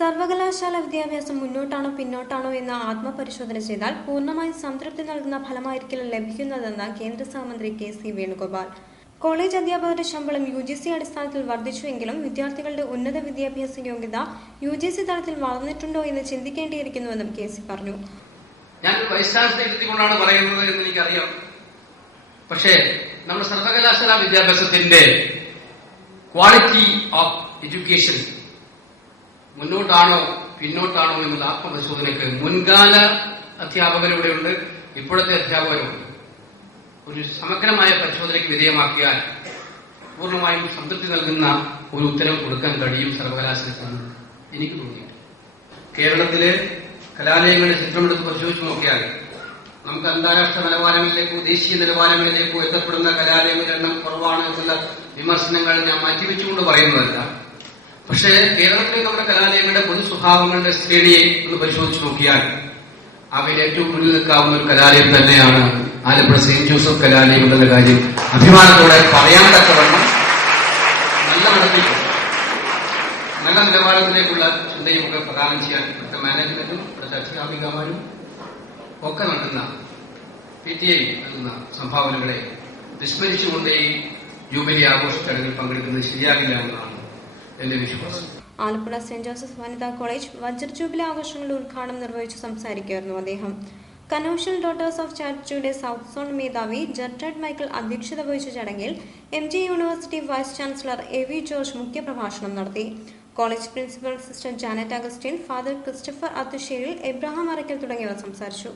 സർവകലാശാല വിദ്യാഭ്യാസം മുന്നോട്ടാണോ പിന്നോട്ടാണോ എന്ന ആത്മപരിശോധന ചെയ്താൽ പൂർണ്ണമായും സംതൃപ്തി നൽകുന്ന ഫലമായിരിക്കില്ല ലഭിക്കുന്നതെന്ന് കേന്ദ്ര സഹമന്ത്രി കെ.സി. വേണുഗോപാൽ. കോളേജ് അധ്യാപകരുടെ ശമ്പളം UGC അടിസ്ഥാനത്തിൽ വർദ്ധിച്ചുവെങ്കിലും വിദ്യാർത്ഥികളുടെ ഉന്നത വിദ്യാഭ്യാസ യോഗ്യത UGC തലത്തിൽ വളർന്നിട്ടുണ്ടോ എന്ന് ചിന്തിക്കേണ്ടിയിരിക്കുന്നുവെന്നും കെ.സി. പറഞ്ഞു. ഞാൻ വൈസ് ചാൻസലർ പറയുന്നത് എന്ന് എനിക്കറിയാം. പക്ഷേ നമ്മുടെ സർവകലാശാല വിദ്യാഭ്യാസത്തിന്റെ ക്വാളിറ്റി ഓഫ് എഡ്യൂക്കേഷൻ മുന്നോട്ടാണോ പിന്നോട്ടാണോ എന്നുള്ള ആത്മപരിശോധനയ്ക്ക് മുൻകാല അധ്യാപകരിവിടെയുണ്ട്, ഇപ്പോഴത്തെ അധ്യാപകരുണ്ട്. ഒരു സമഗ്രമായ പരിശോധനയ്ക്ക് വിധേയമാക്കിയാൽ പൂർണ്ണമായും സംതൃപ്തി നൽകുന്ന ഒരു ഉത്തരം കൊടുക്കാൻ കഴിയും സർവകലാശാലയ്ക്ക് എനിക്ക് തോന്നിയിട്ടുണ്ട്. കേരളത്തിലെ കലാലയങ്ങളുടെ ചിത്രമെടുത്ത് പരിശോധിച്ചു നോക്കിയാൽ നമുക്ക് അന്താരാഷ്ട്ര നിലവാരങ്ങളിലേക്കോ ദേശീയ നിലവാരങ്ങളിലേക്കോ എത്തപ്പെടുന്ന കലാലയങ്ങളുടെ എണ്ണം കുറവാണ് എന്നുള്ള വിമർശനങ്ങൾ ഞാൻ മാറ്റിവെച്ചുകൊണ്ട് പറയുന്നതല്ല. പക്ഷേ കേരളത്തിലെ നമ്മുടെ കലാലയങ്ങളുടെ പൊതു സ്വഭാവങ്ങളുടെ ശ്രേണിയെ ഒന്ന് പരിശോധിച്ചു നോക്കിയാൽ അവയിൽ ഏറ്റവും മുന്നിൽ നിൽക്കാവുന്ന ഒരു കലാലയം തന്നെയാണ് ആലപ്പുഴ സെന്റ് ജോസഫ് കലാലയം എന്നുള്ള കാര്യം അഭിമാനത്തോടെ പറയാൻ തക്കവണ്ണം നല്ല നടത്തിപ്പ്, നല്ല നിലവാരത്തിലേക്കുള്ള ചിന്തയും ഒക്കെ പ്രദാനം ചെയ്യാൻ ഇവിടുത്തെ മാനേജ്മെന്റും ഇവിടുത്തെ അധ്യാപികമാരും ഒക്കെ നൽകുന്ന PTA നൽകുന്ന സംഭാവനകളെ വിസ്മരിച്ചുകൊണ്ട് ഈ ജൂബിലി ആഘോഷ ചടങ്ങിൽ പങ്കെടുക്കുന്നത് ശരിയാകില്ല എന്നാണ് എന്റെ വിശ്വാസം. ആലപ്പുഴ സെന്റ് ജോസഫ് വനിതാ കോളേജ് വജ്ര ജൂബിലി ആഘോഷങ്ങളുടെ ഉദ്ഘാടനം നിർവഹിച്ചു സംസാരിക്കുകയായിരുന്നു അദ്ദേഹം. കനോഷ്യൽ ഡോട്ടേഴ്സ് ഓഫ് ചാരിറ്റിയുടെ സൗത്ത് സോൺ മേധാവി ജെർട്രഡ് മൈക്കിൾ അധ്യക്ഷത വഹിച്ച ചടങ്ങിൽ MG university vice chancellor A.V. George മുഖ്യപ്രഭാഷണം നടത്തി. College principal sister Janet Augustine, father Christopher Athusseril, Abraham Arakkal തുടങ്ങിയവർ സംസാരിച്ചു.